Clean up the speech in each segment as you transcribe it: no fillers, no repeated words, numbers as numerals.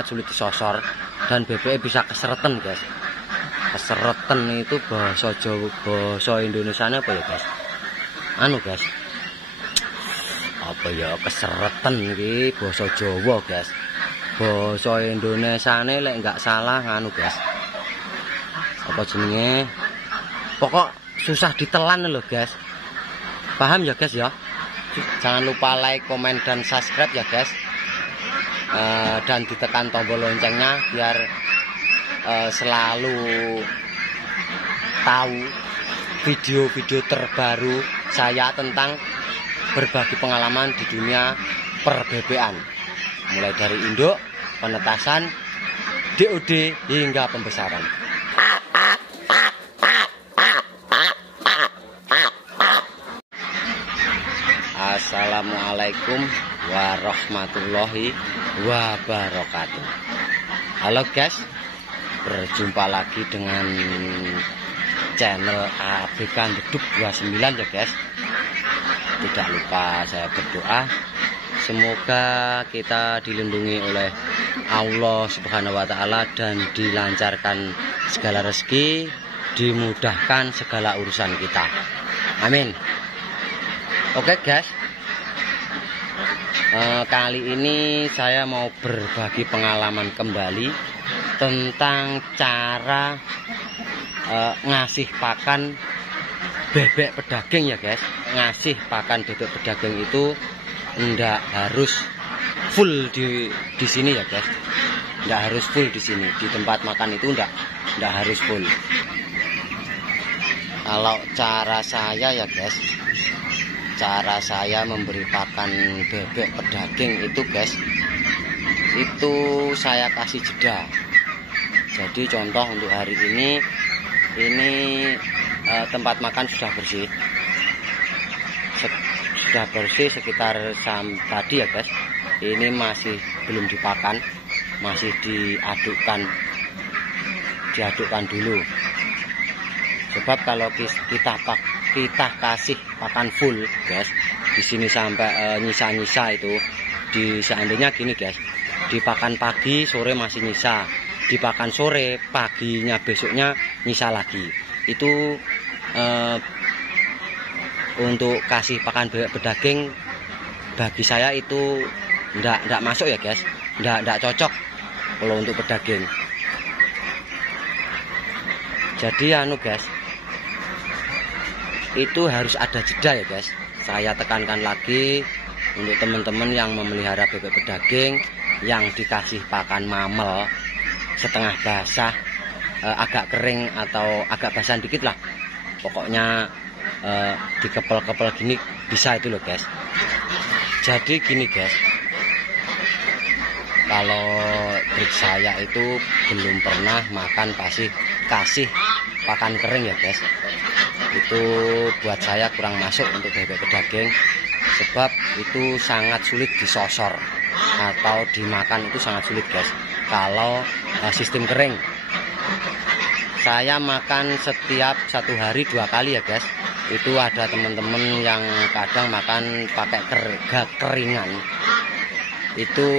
sangat sulit disosor dan bebeknya bisa keseretan guys. Keseretan itu bahasa Jawa, bahasa Indonesianya apa ya guys? Anu guys, apa ya keseretan iki bahasa Jawa guys. Bahasa Indonesianya lek nggak salah anu guys, apa jenenge, pokok susah ditelan loh guys. Paham ya guys ya? Jangan lupa like, komen, dan subscribe ya guys. Dan ditekan tombol loncengnya biar selalu tahu video-video terbaru saya tentang berbagi pengalaman di dunia perbebean, mulai dari induk, penetasan, DOD hingga pembesaran. Assalamualaikum warahmatullahi wabarakatuh. Halo guys, berjumpa lagi dengan channel ABK Ndeduk 29 ya guys. Tidak lupa saya berdoa semoga kita dilindungi oleh Allah Subhanahu wa taala dan dilancarkan segala rezeki, dimudahkan segala urusan kita. Amin. Oke guys, kali ini saya mau berbagi pengalaman kembali tentang cara ngasih pakan bebek pedaging ya guys. Ngasih pakan bebek pedaging itu ndak harus full di sini ya guys. Ndak harus full di sini, di tempat makan itu ndak harus full. Kalau cara saya ya guys, cara saya memberi pakan bebek pedaging itu guys, itu saya kasih jeda. Jadi contoh untuk hari ini tempat makan sudah bersih, sekitar tadi ya guys. Ini masih belum dipakan, masih diadukkan dulu. Sebab kalau kita kasih pakan full guys, di sini sampai nyisa-nyisa itu, seandainya gini guys, dipakan pagi sore masih nyisa, dipakan sore paginya besoknya nyisa lagi. Itu untuk kasih pakan bebek pedaging bagi saya itu ndak masuk ya guys, ndak cocok kalau untuk pedaging. Jadi anu guys, itu harus ada jeda ya guys. Saya tekankan lagi untuk teman-teman yang memelihara bebek pedaging yang dikasih pakan mamel setengah basah, agak kering atau agak basah dikit lah, pokoknya dikepel-kepel gini bisa itu loh guys. Jadi gini guys, kalau trik saya itu belum pernah makan kasih pakan kering ya guys. Itu buat saya kurang masuk untuk bebek pedaging, sebab itu sangat sulit disosor atau dimakan, itu sangat sulit guys kalau sistem kering. Saya makan setiap 1 hari 2 kali ya guys. Itu ada teman-teman yang kadang makan pakai keringan, itu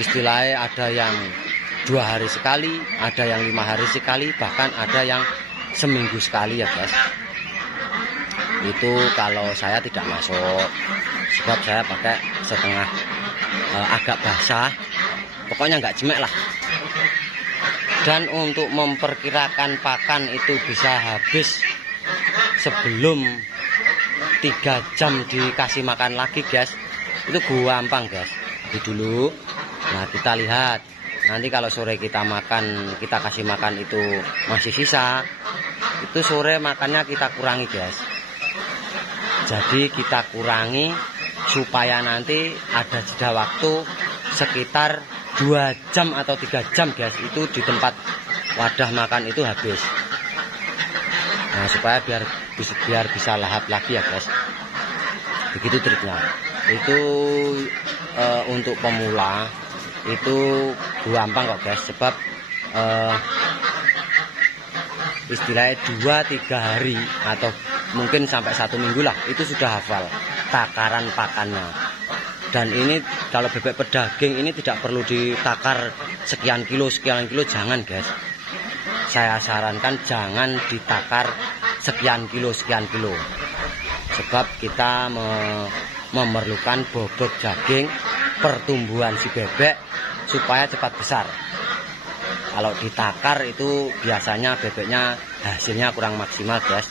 istilahnya ada yang 2 hari sekali, ada yang 5 hari sekali, bahkan ada yang seminggu sekali ya guys. Itu kalau saya tidak masuk, sebab saya pakai setengah agak basah, pokoknya nggak jemek lah. Dan untuk memperkirakan pakan itu bisa habis sebelum 3 jam dikasih makan lagi guys, itu gampang guys. Itu dulu. Nah kita lihat nanti kalau sore kita kasih makan itu masih sisa, itu sore makannya kita kurangi guys. Jadi kita kurangi supaya nanti ada jeda waktu sekitar 2 jam atau 3 jam guys, itu di tempat wadah makan itu habis. Nah supaya biar bisa lahap lagi ya guys. Begitu triknya. Itu untuk pemula itu gampang kok guys, sebab istilahnya 2-3 hari atau mungkin sampai 1 minggu lah, itu sudah hafal takaran pakannya. Dan ini kalau bebek pedaging ini tidak perlu ditakar sekian kilo, jangan guys. Saya sarankan jangan ditakar sekian kilo. Sebab kita memerlukan bobot daging pertumbuhan si bebek supaya cepat besar. Kalau ditakar itu biasanya bebeknya hasilnya kurang maksimal guys.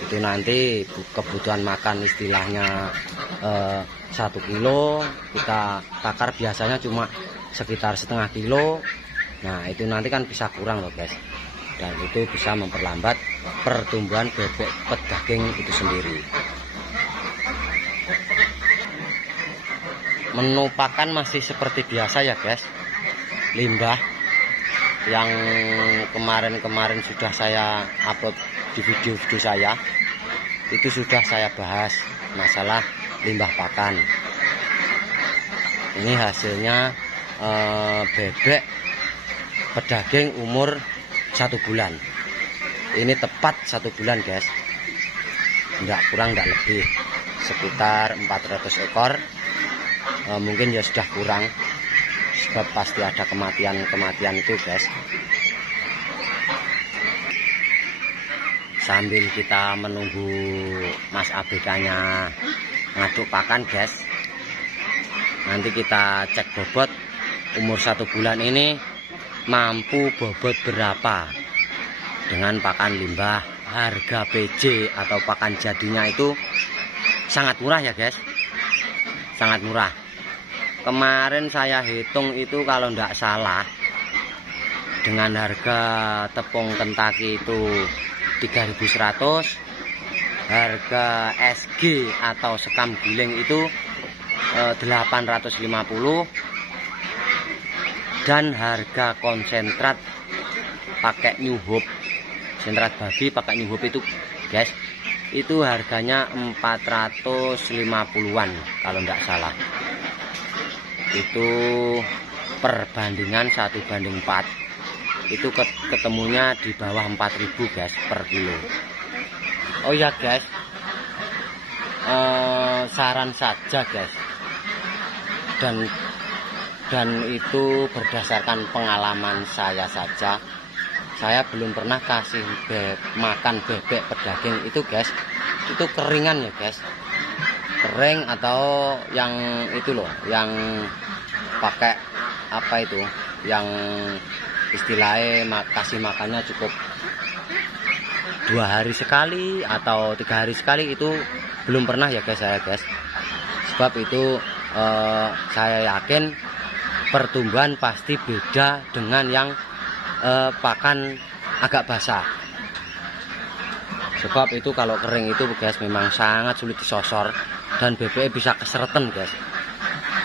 Itu nanti kebutuhan makan istilahnya 1 kilo, kita takar biasanya cuma sekitar setengah kilo. Nah itu nanti kan bisa kurang loh guys, dan itu bisa memperlambat pertumbuhan bebek pedaging itu sendiri. Menu pakan masih seperti biasa ya guys. Limbah yang kemarin sudah saya upload di video-video saya, itu sudah saya bahas masalah limbah pakan. Ini hasilnya bebek pedaging umur 1 bulan. Ini tepat 1 bulan guys, enggak kurang enggak lebih, sekitar 400 ekor. Mungkin ya sudah kurang, sebab pasti ada kematian itu guys. Sambil kita menunggu Mas ABK-nya ngaduk pakan guys, nanti kita cek bobot umur 1 bulan ini mampu bobot berapa dengan pakan limbah. Harga PJ atau pakan jadinya itu sangat murah ya guys, sangat murah. Kemarin saya hitung itu kalau tidak salah dengan harga tepung Kentucky itu 3.100, harga SG atau sekam giling itu 850, dan harga konsentrat pakai New Hope, konsentrat babi pakai New Hope itu guys, itu harganya 450-an kalau tidak salah. Itu perbandingan 1:4, itu ketemunya di bawah 4.000 guys per kilo. Oh ya guys, saran saja guys, dan itu berdasarkan pengalaman saya saja. Saya belum pernah kasih makan bebek pedaging itu guys, itu keringan ya guys, kering atau yang itu loh, yang pakai apa itu, yang istilahnya kasih makannya cukup 2 hari sekali atau 3 hari sekali, itu belum pernah ya guys saya guys. Sebab itu saya yakin pertumbuhan pasti beda dengan yang pakan agak basah. Sebab itu kalau kering itu guys memang sangat sulit disosor, dan bebek bisa keseretan guys.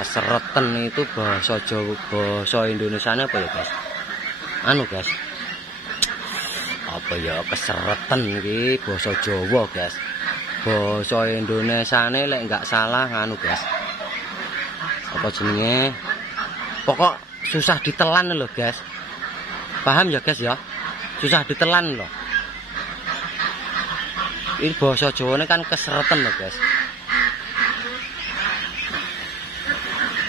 Keseretan itu bahasa Jawa, bahasa Indonesianya apa ya guys? Anu guys, apa ya, keseretan iki bahasa Jawa guys. Bahasa Indonesiane lek nggak salah anu guys, apa jenenge, pokok susah ditelan loh guys. Paham ya guys ya, susah ditelan loh. Ini bahasa Jawane kan keseretan loh guys.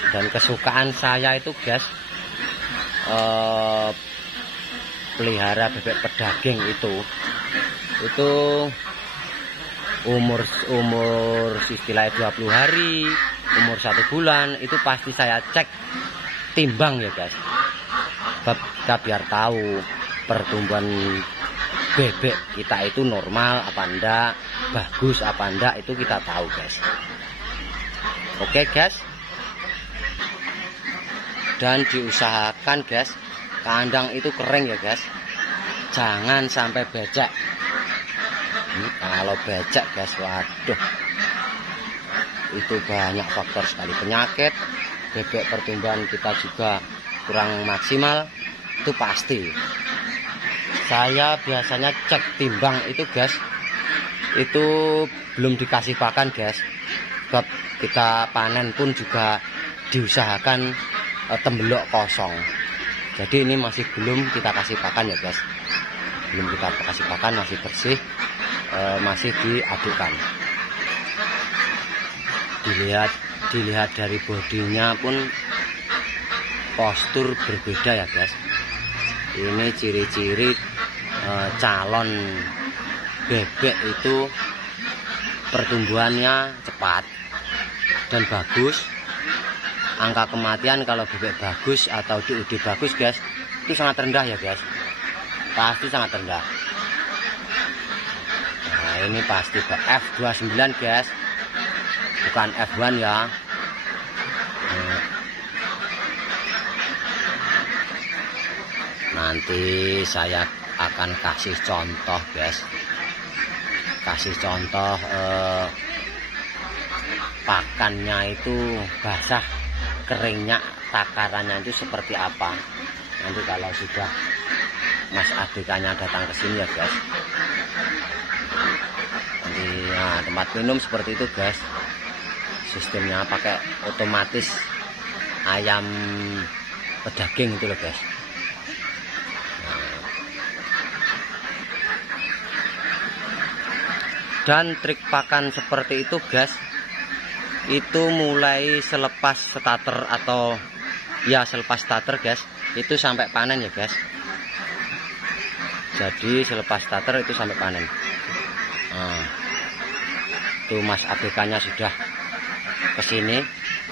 Dan kesukaan saya itu guys, pelihara bebek pedaging itu umur istilahnya 20 hari, umur 1 bulan, itu pasti saya cek timbang ya guys. Sebab kita biar tahu pertumbuhan bebek kita itu normal apa enggak, bagus apa enggak, itu kita tahu guys. Oke guys, dan diusahakan guys kandang itu kering ya guys, jangan sampai becek. Kalau becek guys, waduh, itu banyak faktor sekali penyakit, bebek pertumbuhan kita juga kurang maksimal, itu pasti. Saya biasanya cek timbang itu guys, itu belum dikasih pakan guys. Sebab kita panen pun juga diusahakan tembelok kosong. Jadi ini masih belum kita kasih pakan ya guys, belum kita kasih pakan, masih bersih, masih diadukkan. Dilihat dilihat dari bodinya pun postur berbeda ya guys. Ini ciri-ciri calon bebek itu pertumbuhannya cepat dan bagus. Angka kematian kalau bebek bagus atau DUD bagus guys, itu sangat rendah ya guys, pasti sangat rendah. Nah ini pasti F29 guys, bukan F1 ya. Nanti saya akan kasih contoh guys, kasih contoh pakannya itu basah, keringnya, takarannya itu seperti apa. Nanti kalau sudah Mas ABK-nya datang ke sini ya guys. Nanti nah, tempat minum seperti itu guys. Sistemnya pakai otomatis ayam pedaging itu loh guys. Dan trik pakan seperti itu guys, itu mulai selepas starter atau ya selepas starter guys, itu sampai panen ya guys. Jadi selepas starter itu sampai panen. Nah, itu Mas ABK-nya sudah kesini.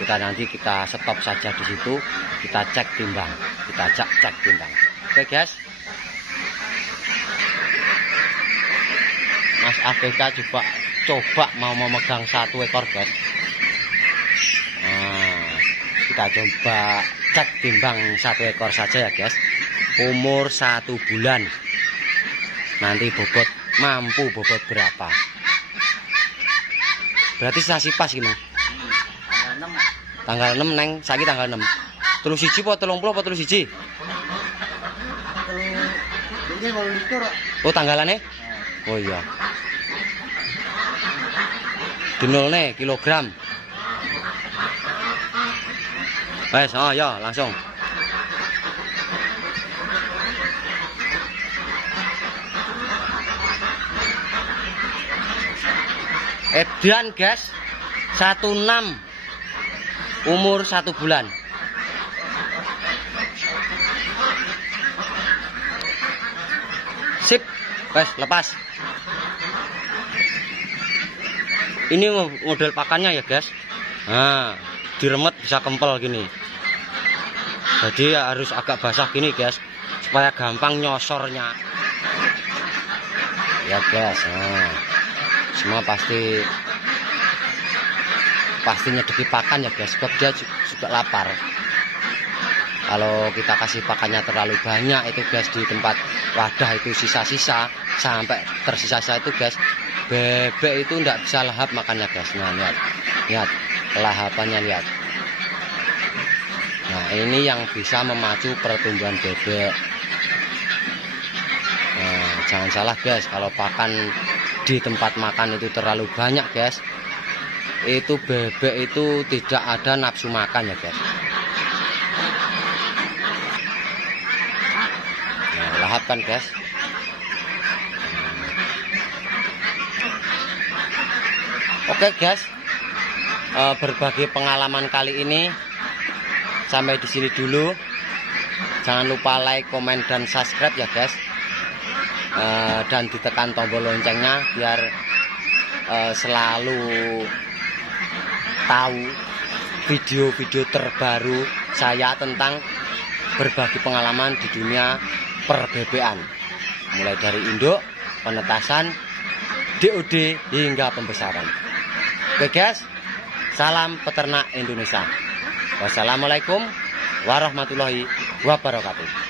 Nanti kita stop saja di situ, kita cek timbang, kita cek timbang. Oke guys. Mas ABK coba mau memegang 1 ekor guys. Nah, kita coba cek timbang 1 ekor saja ya guys. Umur 1 bulan. Nanti bobot, mampu bobot berapa? Berarti sasi pas gini. Tanggal 6 neng, saiki tanggal 6. 31 po 30 po 31. Oh tanggalannya? Oh iya. Dinolne kilogram. Wes, oh ya langsung. Edan guys, 16, umur 1 bulan. Sip, wes lepas. Ini model pakannya ya guys. Nah, diremet bisa kempel gini. Jadi harus agak basah gini guys, supaya gampang nyosornya. Ya guys, nah, semua pasti nyedeki pakan ya guys, sebab dia juga lapar. Kalau kita kasih pakannya terlalu banyak itu guys, di tempat wadah itu sisa-sisa sampai tersisa-sisa itu guys, bebek itu tidak bisa lahap makannya guys. Nah lihat lahapannya, lihat. Nah ini yang bisa memacu pertumbuhan bebek. Nah jangan salah guys, kalau pakan di tempat makan itu terlalu banyak guys, itu bebek itu tidak ada nafsu makan ya guys. Nah lahap kan guys. Oke guys, berbagi pengalaman kali ini sampai di sini dulu. Jangan lupa like, komen, dan subscribe ya guys. Dan ditekan tombol loncengnya biar selalu tahu video-video terbaru saya tentang berbagi pengalaman di dunia perbebekan, mulai dari induk, penetasan, DOD hingga pembesaran. Oke guys, salam peternak Indonesia. Wassalamualaikum warahmatullahi wabarakatuh.